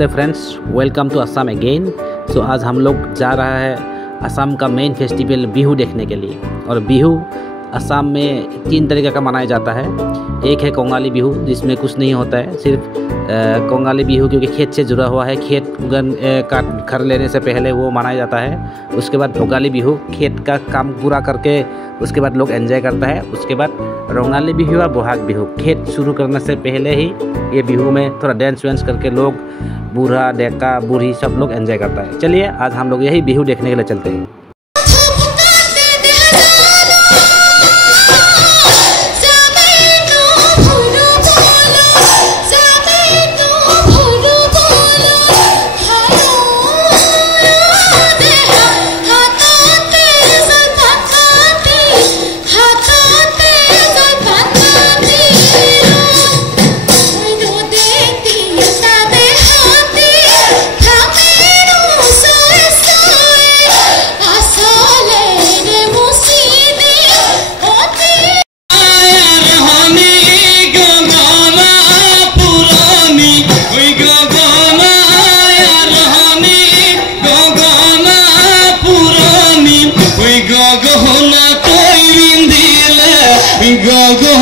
नमस्ते friends, welcome to Assam again. So आज हम लोग जा रहा है असम का मेन फेस्टिवल बिहू देखने के लिए। और बिहू असम में 3 तरीके का मनाया जाता है। एक है कोंगाली बिहू, जिसमें कुछ नहीं होता है, सिर्फ कोंगाली बिहू क्योंकि खेत से जुड़ा हुआ है, खेत का खर लेने से पहले वो मनाया जाता है। उसके बाद भोगाली बिहू, खेत का काम पूरा करके उसके बाद लोग एंजॉय करता है। उसके बाद रोंगाली बिहू और बोहाग बिहू, खेत शुरू करने से पहले ही ये बिहू में थोड़ा डांस वांस करके लोग, बूढ़ा डेका बूढ़ी सब लोग एंजॉय करता है। चलिए आज हम लोग यही बिहू देखने के लिए चलते हैं। Go